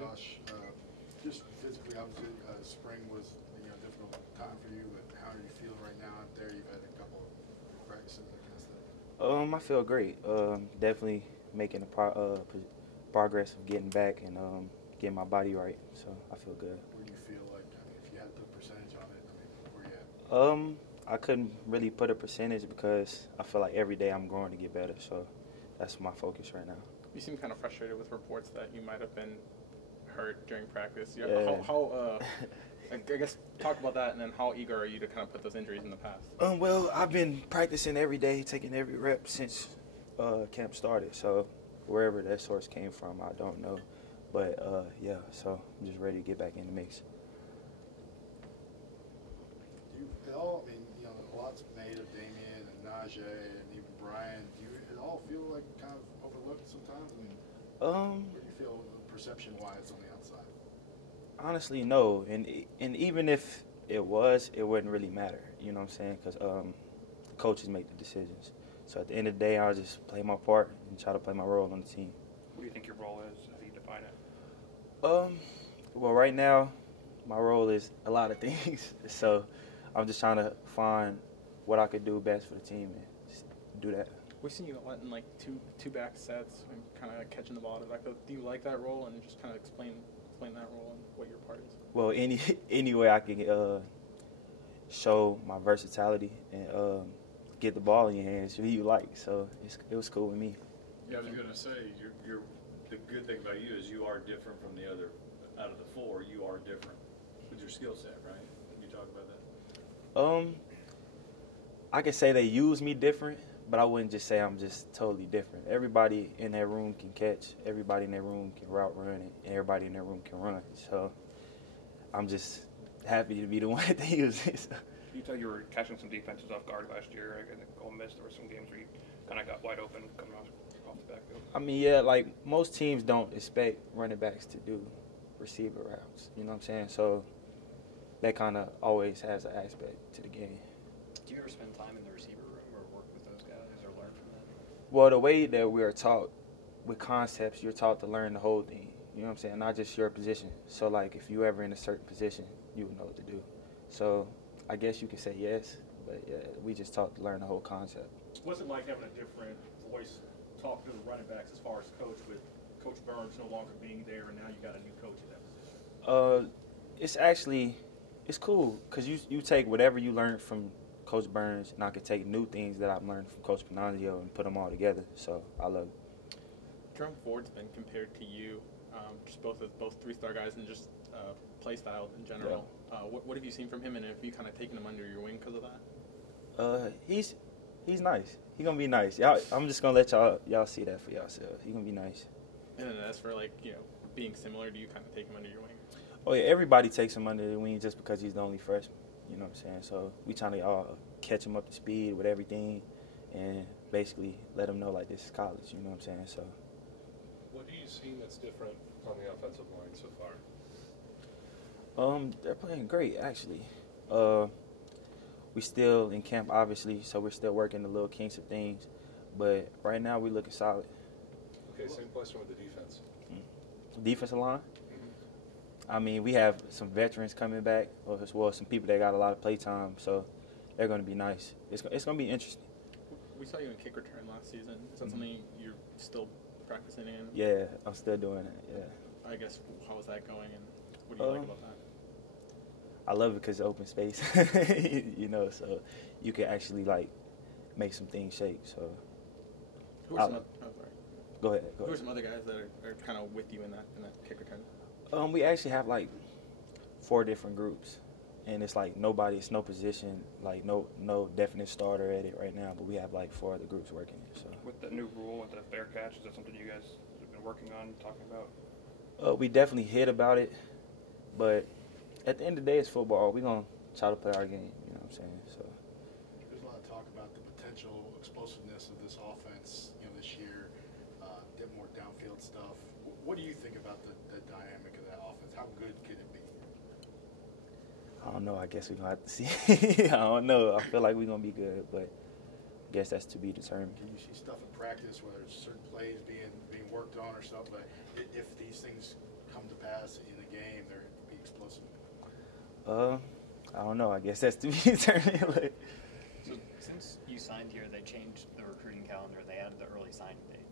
Josh, just physically, obviously, spring was a difficult time for you, but how are you feeling right now out there? You've had a couple of practices against that. I feel great. Definitely making the progress of getting back and getting my body right. So I feel good. Where do you feel like, if you had the percentage on it, where you at? I couldn't really put a percentage because I feel like every day I'm growing to get better. So that's my focus right now. You seem kind of frustrated with reports that you might have been hurt during practice. Yeah. I guess talk about that, and then how eager are you to kind of put those injuries in the past? Well, I've been practicing every day, taking every rep since camp started. So wherever that source came from, I don't know. But, yeah, so I'm just ready to get back in the mix. Do you at all, a lot's made of Damian and Najee and even Brian. Do you at all feel like kind of overlooked sometimes? Where do you feel perception-wise on the outside? Honestly, no. And even if it was, it wouldn't really matter. You know what I'm saying? Because coaches make the decisions. So at the end of the day, I'll just play my part and try to play my role on the team. What do you think your role is? How do you define it? Well, right now, my role is a lot of things. So I'm just trying to find what I could do best for the team and just do that. We've seen you a lot in like two back sets and kind of catching the ball out of the back. Do you like that role, and just kind of explain that role and what your part is? Well, any way I can show my versatility and get the ball in your hands, who you like. So it was cool with me. Yeah, I was going to say, the good thing about you is you are different from the other. Out of the four, you are different with your skill set, right? Can you talk about that? I can say they use me different, but I wouldn't just say I'm just totally different. Everybody in that room can catch. Everybody in that room can route run, and everybody in that room can run. So I'm just happy to be the one that they use. You tell you were catching some defenses off guard last year. I think Ole Miss, there were some games where you kind of got wide open coming off the backfield. I mean, yeah, like most teams don't expect running backs to do receiver routes. You know what I'm saying? So that kind of always has an aspect to the game. Do you ever spend time in the receiver room or work with those guys or learn from them? Well, the way that we are taught with concepts, you're taught to learn the whole thing. You know what I'm saying? Not just your position. So, like, if you ever in a certain position, you would know what to do. So I guess you could say yes, but yeah, we just taught to learn the whole concept. What's it like having a different voice talking to the running backs as far as coach, with Coach Burns no longer being there, and now you got a new coach in that position? It's cool because you take whatever you learned from Coach Burns, and I could take new things that I've learned from Coach Panazio and put them all together. So I love it. Jerome Ford's been compared to you, just both three-star guys and just play style in general. Yeah. What have you seen from him, and have you kind of taken him under your wing because of that? He's nice. He's gonna be nice. I'm just gonna let y'all see that for yourselves. He's gonna be nice. And then as for being similar, do you kind of take him under your wing? Oh yeah, everybody takes him under the wing just because he's the only freshman. You know what I'm saying? So we trying to all catch him up to speed with everything, and basically let him know like this is college. You know what I'm saying? So. What do you see that's different on the offensive line so far? They're playing great actually. We still in camp obviously, so we're still working the little kinks of things, but right now we're looking solid. Okay, same question with the defense. Defensive line. I mean, we have some veterans coming back, as well as some people that got a lot of play time, so they're going to be nice. It's going to be interesting. We saw you in kick return last season. Is that something you're still practicing in? Yeah, I'm still doing it, yeah. I guess, how is that going, and what do you like about that? I love it because it's open space, you know, so you can actually, make some things shake, so. Who are some Go ahead. Who are some other guys that are kind of with you in that kick return? We actually have 4 different groups, and it's it's no position, no definite starter at it right now, but we have 4 other groups working it. So with the new rule with the fair catch, is that something you guys have been working on, talking about? We definitely hit about it, but at the end of the day, it's football. We're gonna try to play our game. You know what I'm saying? So there's a lot of talk about the potential explosiveness of this offense, this year, get more downfield stuff. What do you think about the dynamic of that offense? How good could it be? I don't know. I guess we're going to have to see. I don't know. I feel like we're going to be good, but I guess that's to be determined. Can you see stuff in practice, whether it's certain plays being worked on or stuff, but if these things come to pass I don't know. I guess that's to be determined. Like, So since you signed here, they changed the recruiting calendar. They added the early signing date.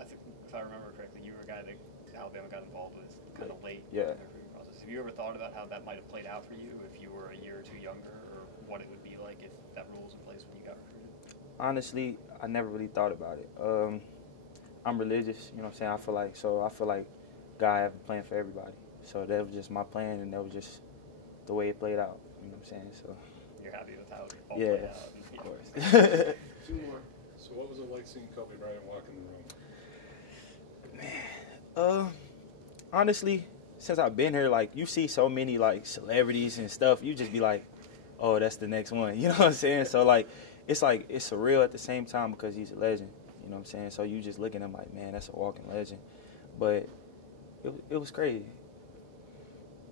I think, if I remember correctly, you were a guy that Alabama got involved with kind of late in the recruiting process. Have you ever thought about how that might have played out for you if you were a year or two younger, or what it would be like if that rule was in place when you got recruited? Honestly, I never really thought about it. I'm religious, you know what I'm saying? I feel like God have a plan for everybody. So that was just my plan, and that was just the way it played out. You know what I'm saying? So you're happy with how it all played out? Of course. Two more. So what was it like seeing Kobe Bryant walk in the room? Man, honestly, since I've been here, like, you see so many, like, celebrities and stuff, you just be like, oh, that's the next one. You know what I'm saying? So, like, it's surreal at the same time because he's a legend. You know what I'm saying? So you just look at him like, man, that's a walking legend. But it was crazy.